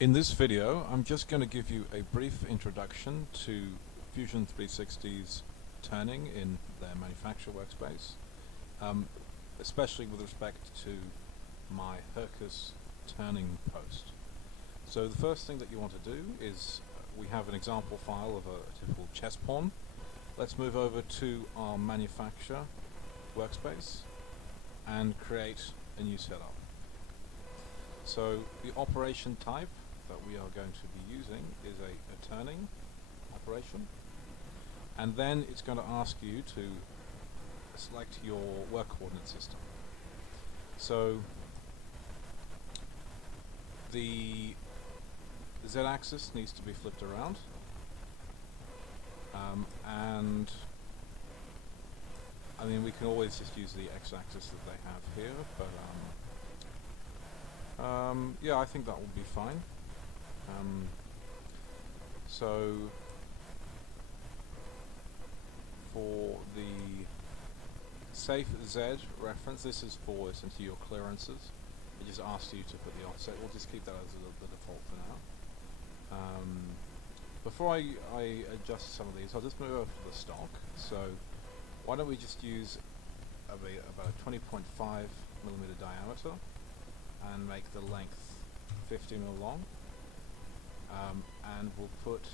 In this video, I'm just going to give you a brief introduction to Fusion 360's turning in their manufacturer workspace, especially with respect to my Hercus turning post. So the first thing that you want to do is we have an example file of a typical chess pawn. Let's move over to our manufacturer workspace and create a new setup. So the operation type that we are going to be using is a turning operation, and then it's going to ask you to select your work coordinate system. So the z-axis needs to be flipped around, and I mean we can always just use the x-axis that they have here, but yeah, I think that will be fine. So for the safe Z reference, this is for essentially your clearances. It just asks you to put the offset. We'll just keep that as the default for now. Before I adjust some of these, I'll just move over to the stock. So why don't we just use about a 20.5 millimeter diameter and make the length 50 mil long, and we'll put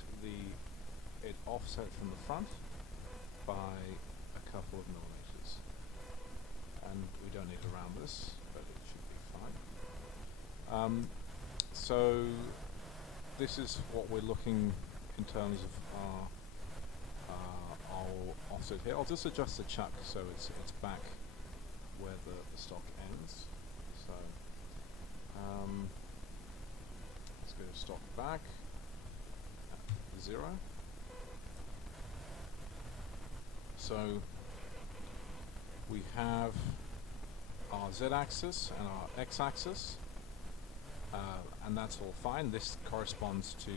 it offset from the front by a couple of millimeters, and we don't need to round this, but it should be fine. So this is what we're looking in terms of our offset here. I'll just adjust the chuck so it's back where the stock ends. So let's go to stock back at 0. So we have our z-axis and our x-axis, and that's all fine. This corresponds to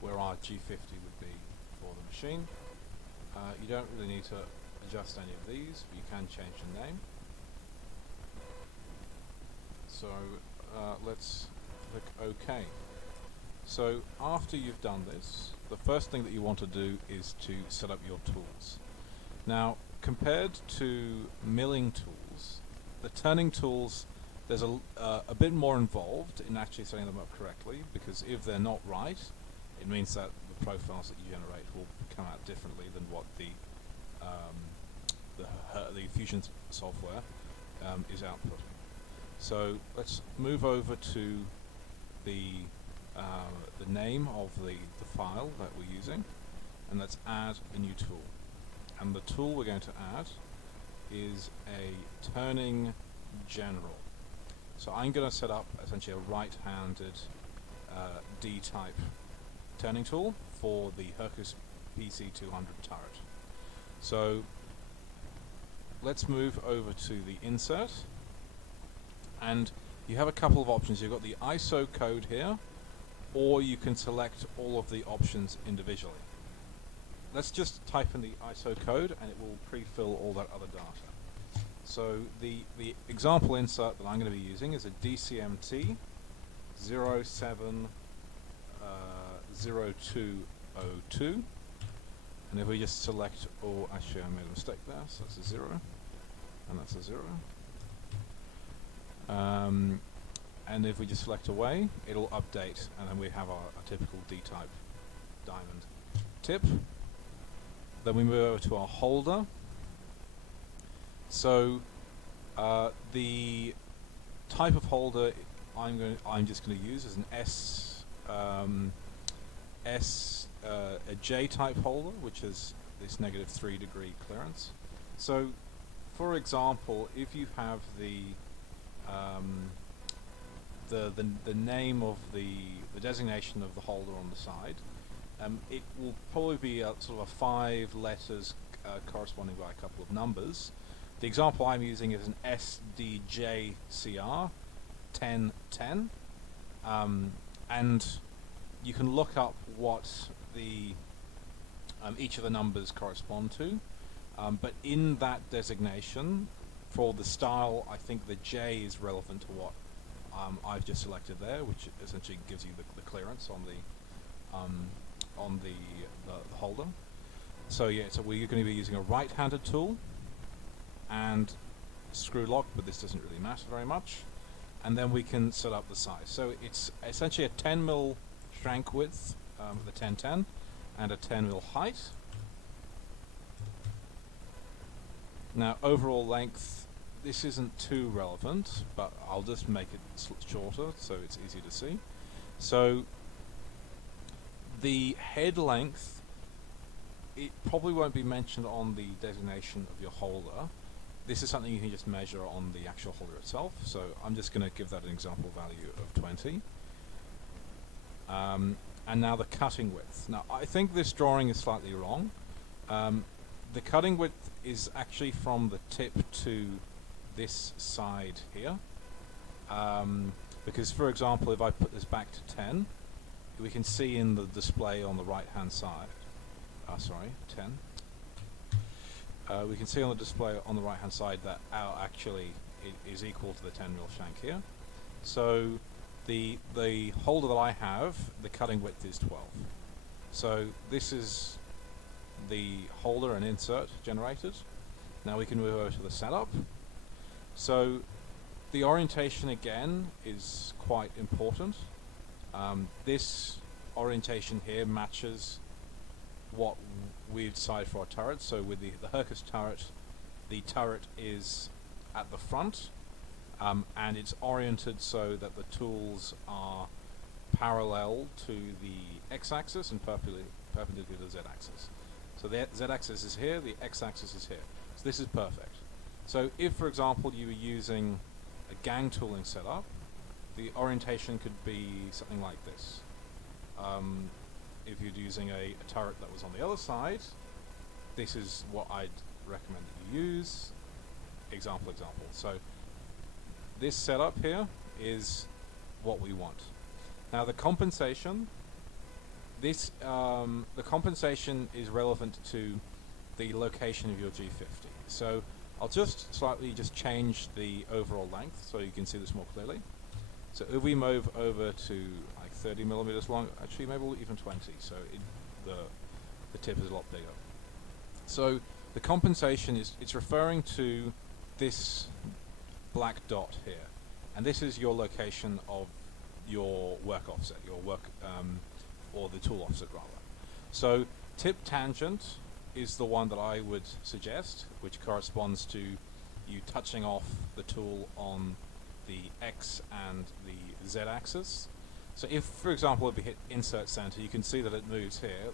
where our G50 would be for the machine. You don't really need to adjust any of these, but you can change the name. So let's click OK. So after you've done this, the first thing that you want to do is to set up your tools. Now, compared to milling tools, the turning tools, there's a bit more involved in actually setting them up correctly, because if they're not right, it means that the profiles that you generate will come out differently than what the Fusion software is outputting. So let's move over to the name of the file that we're using, and let's add a new tool. And the tool we're going to add is a turning general. So I'm going to set up essentially a right-handed D-type turning tool for the Hercus PC200 turret. So let's move over to the insert, and you have a couple of options. You've got the ISO code here, or you can select all of the options individually. Let's just type in the ISO code and it will pre-fill all that other data. So the example insert that I'm going to be using is a DCMT 070202, and if we just select, oh actually I made a mistake there, so that's a 0 and that's a 0. And if we just select away, it'll update, and then we have our typical D-type diamond tip. Then we move over to our holder. So the type of holder I'm just going to use is an a J-type holder, which is this -3 degree clearance. So, for example, if you have the name of the designation of the holder on the side, it will probably be a sort of a 5 letters corresponding by a couple of numbers. The example I'm using is an SDJCR 1010, and you can look up what the each of the numbers correspond to, but in that designation, for the style, I think the J is relevant to what I've just selected there, which essentially gives you the clearance on the holder. So yeah, so we're going to be using a right-handed tool and screw lock, but this doesn't really matter very much. And then we can set up the size. So it's essentially a 10mm shank width with a 1010 and a 10mm height. Now overall length, this isn't too relevant, but I'll just make it shorter so it's easy to see. So the head length, it probably won't be mentioned on the designation of your holder. This is something you can just measure on the actual holder itself. So I'm just going to give that an example value of 20. And now the cutting width. Now I think this drawing is slightly wrong. The cutting width is actually from the tip to this side here. Because for example, if I put this back to 10, we can see in the display on the right hand side, 10. We can see on the display on the right hand side that actually it is equal to the 10mm shank here. So the holder that I have, the cutting width is 12. So this is the holder and insert generated. Now we can move over to the setup. So the orientation again is quite important. This orientation here matches what we've decided for our turret. So with the Hercus turret, the turret is at the front, and it's oriented so that the tools are parallel to the x-axis and perpendicular to the z-axis. So the z-axis is here, the x-axis is here. So this is perfect. So if, for example, you were using a gang tooling setup, the orientation could be something like this. If you're using a turret that was on the other side, this is what I'd recommend that you use. Example. So this setup here is what we want. Now the compensation, the compensation is relevant to the location of your G50. So I'll just slightly change the overall length so you can see this more clearly. So if we move over to like 30mm long, actually maybe even 20, so the tip is a lot bigger. So the compensation it's referring to this black dot here, and this is your location of your work offset, your work or the tool offset rather. So tip tangent is the one that I would suggest, which corresponds to you touching off the tool on the X and the Z axis. So if, for example, if we hit insert center, you can see that it moves here,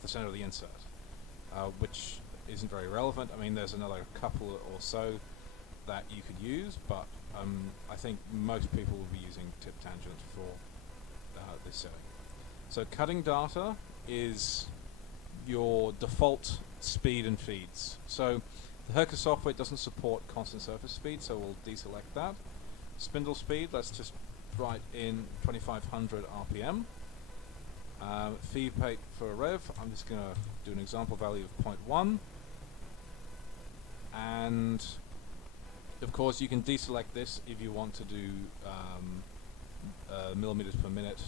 the center of the insert, which isn't very relevant. I mean, there's another couple or so that you could use, but I think most people will be using tip tangent for this setting. So cutting data is your default speed and feeds. So the Hercus software doesn't support constant surface speed, so we'll deselect that. Spindle speed, let's just write in 2500 RPM. Feed rate for a rev, I'm just going to do an example value of 0.1. And of course you can deselect this if you want to do millimeters per minute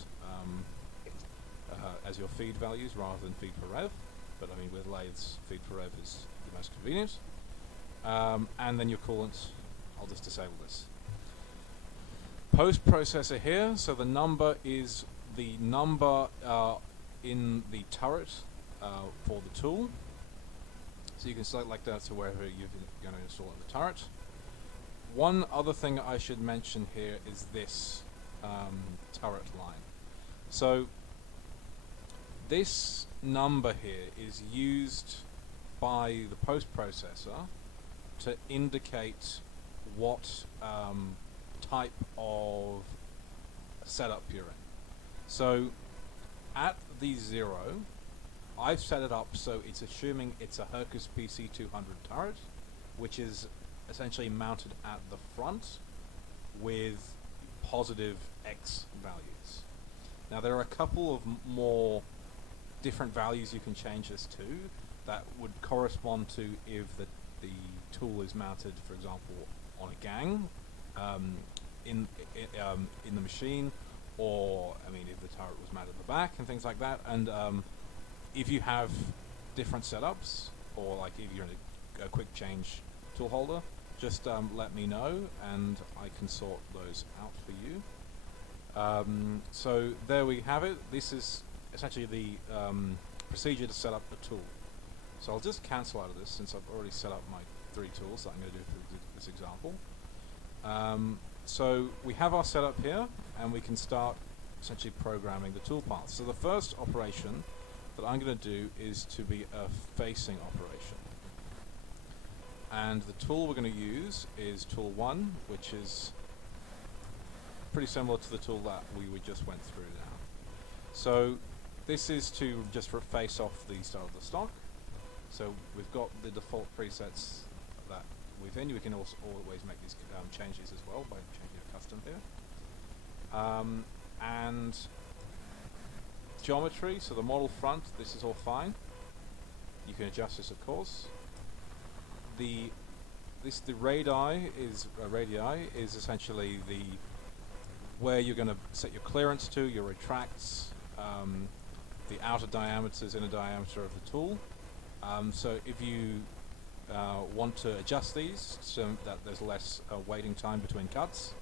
as your feed values rather than feed per rev. But I mean, with lathes, feed per rev is the most convenient. And then your coolant, I'll just disable this. Post processor here, so the number is the number in the turret for the tool. So you can select like that to wherever you're going to install in the turret. One other thing I should mention here is this turret line. So this number here is used by the post processor to indicate what type of setup you're in. So at the 0, I've set it up so it's assuming it's a Hercus PC200 turret, which is essentially mounted at the front with positive X values. Now there are a couple of more different values you can change this to that would correspond to if the tool is mounted, for example, on a gang, in the machine, or I mean, if the turret was mounted at the back and things like that. And if you have different setups, or like if you're in a quick change tool holder, just let me know and I can sort those out for you. So there we have it. This is essentially the procedure to set up a tool. So I'll just cancel out of this since I've already set up my 3 tools that I'm going to do for this example. So we have our setup here, and we can start essentially programming the toolpath. So the first operation that I'm going to do is to be a facing operation. And the tool we're going to use is tool 1, which is pretty similar to the tool that we just went through now. So this is to just face off the start of the stock. So we've got the default presets that within. We can also always make these changes as well by changing a custom here. And geometry, so the model front, this is all fine. You can adjust this, of course. The radii is essentially where you're going to set your clearance to, your retracts, the outer diameters, inner diameter of the tool. So if you want to adjust these so that there's less waiting time between cuts,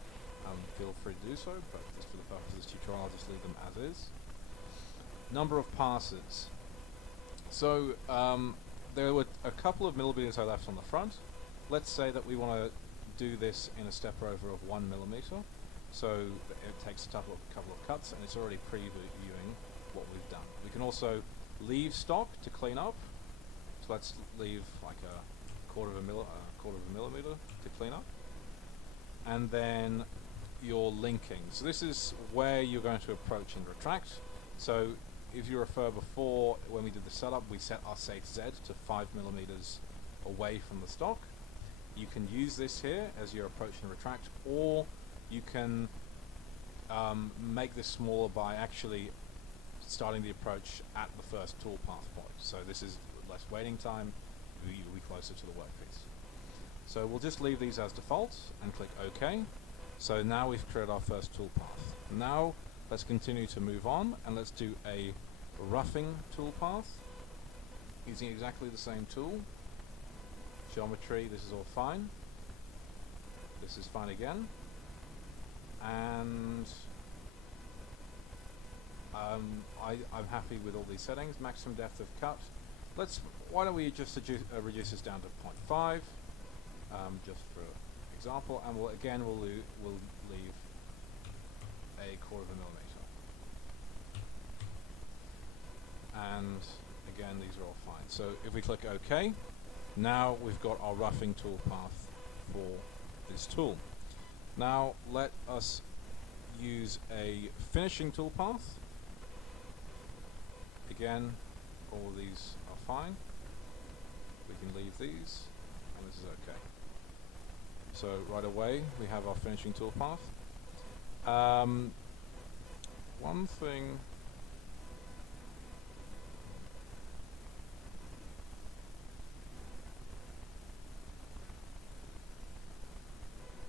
feel free to do so, but just for the purpose of this tutorial, I'll just leave them as is. Number of passes. So there were a couple of millimeters I left on the front. Let's say that we want to do this in a step over of 1 millimeter. So it takes a couple of cuts, and it's already previewing what we've done. We can also leave stock to clean up. So let's leave like a quarter of a millimeter to clean up. And then your linking. So this is where you're going to approach and retract. So if you refer before, when we did the setup, we set our safe Z to 5 millimeters away from the stock. You can use this here as your approach and retract, or you can make this smaller by actually starting the approach at the first toolpath point. So this is less waiting time, you'll be closer to the workpiece. So we'll just leave these as default and click OK. So now we've created our first toolpath. Now let's continue to move on, and let's do a roughing toolpath using exactly the same tool. Geometry, this is all fine. This is fine again. And I'm happy with all these settings. Maximum depth of cut. Why don't we just reduce this down to 0.5, just for example, and we'll leave a quarter of a millimeter. And again, these are all fine. So if we click OK, now we've got our roughing toolpath for this tool. Now let us use a finishing toolpath. Again, all of these are fine. We can leave these, and this is okay. So right away we have our finishing toolpath. One thing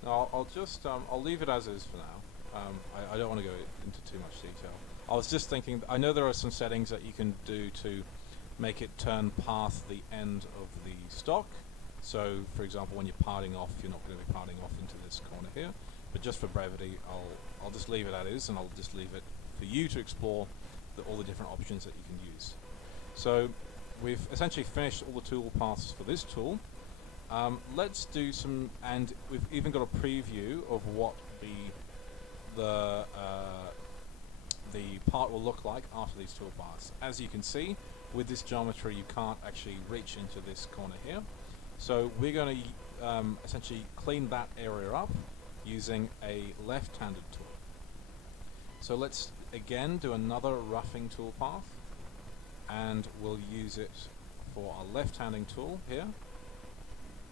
no, I'll just I'll leave it as is for now. I don't want to go into too much detail. I was just thinking, I know there are some settings that you can do to make it turn past the end of the stock. So for example, when you're parting off, you're not going to be parting off into this corner here. But just for brevity, I'll just leave it as is, and I'll just leave it for you to explore all the different options that you can use. So we've essentially finished all the tool paths for this tool. Let's do some, and we've even got a preview of what the part will look like after these toolpaths. As you can see, with this geometry, you can't actually reach into this corner here. So we're going to essentially clean that area up using a left-handed tool. So let's again do another roughing toolpath, and we'll use it for our left-handing tool here.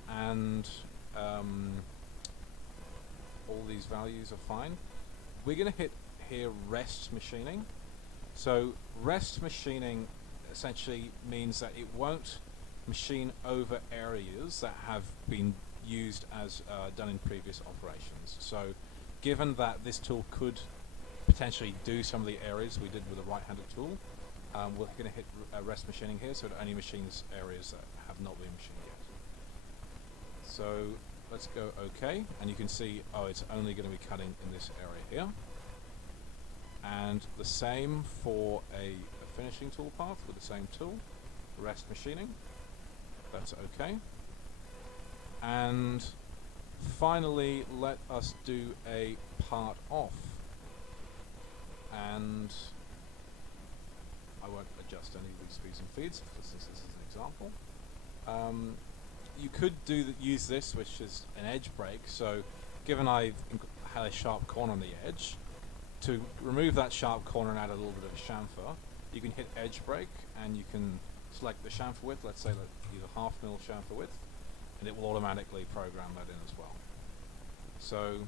And all these values are fine. We're going to hit here rest machining. So rest machining essentially means that it won't machine over areas that have been used as done in previous operations. So given that this tool could potentially do some of the areas we did with the right-handed tool, we're going to hit rest machining here, so it only machines areas that have not been machined yet. So let's go OK, and you can see, oh, it's only going to be cutting in this area here. And the same for a finishing tool path with the same tool, rest machining. That's OK. And finally, let us do a part off. And I won't adjust any of these speeds and feeds, just this is an example. You could use this, which is an edge break. So given I've had a sharp corner on the edge, to remove that sharp corner and add a little bit of chamfer, you can hit edge break and you can select the chamfer width, let's say either 1/2 mil chamfer width, and it will automatically program that in as well. So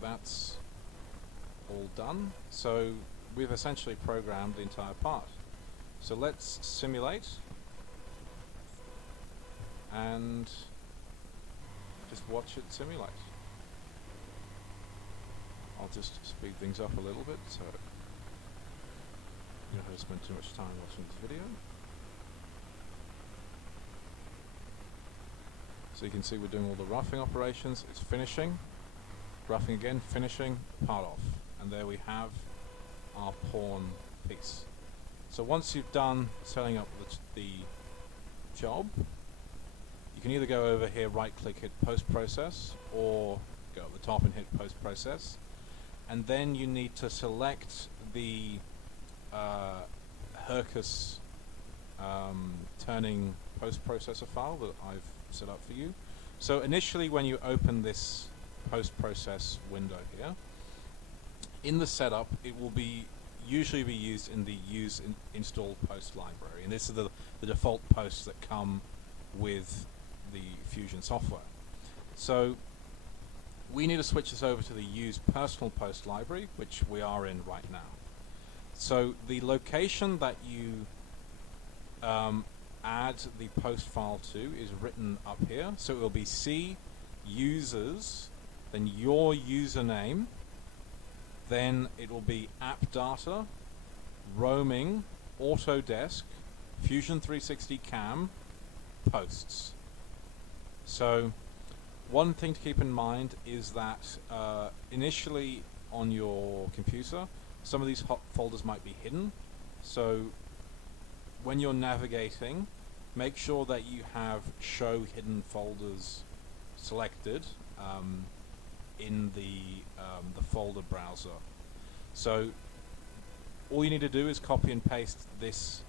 that's all done. So we've essentially programmed the entire part. So let's simulate and just watch it simulate. I'll just speed things up a little bit so you don't have to spend too much time watching this video. So you can see we're doing all the roughing operations. It's finishing, roughing again, finishing, part off. And there we have our pawn piece. So once you've done setting up the job, you can either go over here, right click, hit post process, or go at the top and hit post process. And then you need to select the Hercus turning post processor file that I've set up for you. So initially when you open this post process window here, in the setup it will usually be used in the use install post library, and this is the default posts that come with the Fusion software. So we need to switch this over to the use personal post library, which we are in right now. So the location that you add the post file to is written up here. So it will be C users, then your username, then it will be app data, roaming, Autodesk, Fusion 360 CAM, posts. So one thing to keep in mind is that initially on your computer, some of these hot folders might be hidden. So when you're navigating, make sure that you have show hidden folders selected in the folder browser. So all you need to do is copy and paste this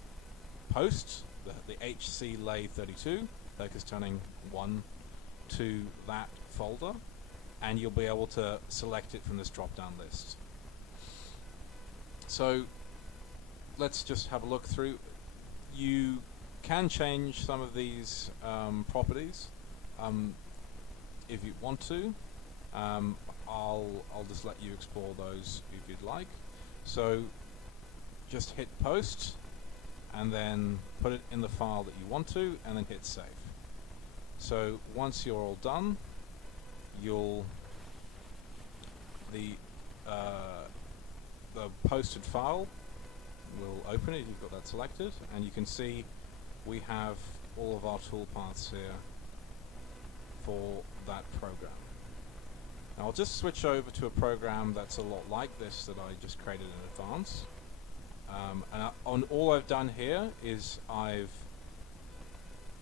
post, the HC Lathe 32, Hercus turning 1, to that folder, and you'll be able to select it from this drop-down list. So let's just have a look through. You can change some of these properties if you want to. I'll just let you explore those if you'd like. So just hit post and then put it in the file that you want to, and then hit save. So once you're all done, the posted file will open it. You've got that selected, and you can see we have all of our toolpaths here for that program. Now I'll just switch over to a program that's a lot like this that I just created in advance. All I've done here is I've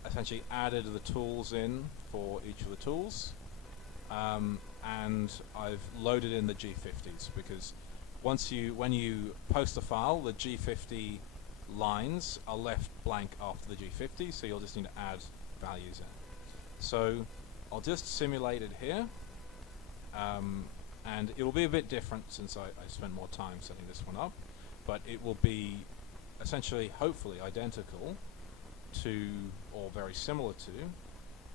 essentially added the tools in for each of the tools, and I've loaded in the G50s, because when you post the file, the G50 lines are left blank after the G50, so you'll just need to add values in. So I'll just simulate it here, and it will be a bit different since I spent more time setting this one up, but it will be essentially, hopefully, identical to, or very similar to,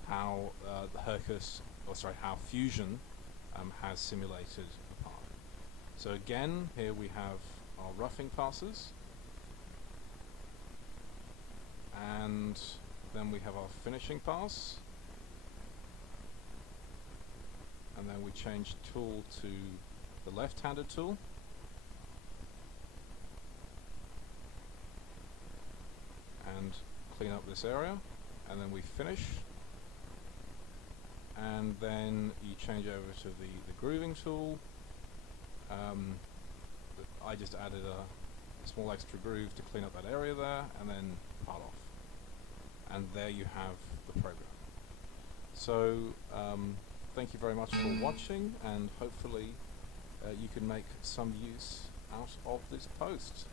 how the Hercus, how Fusion has simulated the part. So again, here we have our roughing passes, and then we have our finishing pass, and then we change tool to the left-handed tool. And clean up this area, and then we finish, and then you change over to the grooving tool. I just added a small extra groove to clean up that area there, and then part off. And there you have the program. So thank you very much for watching, and hopefully you can make some use out of this post.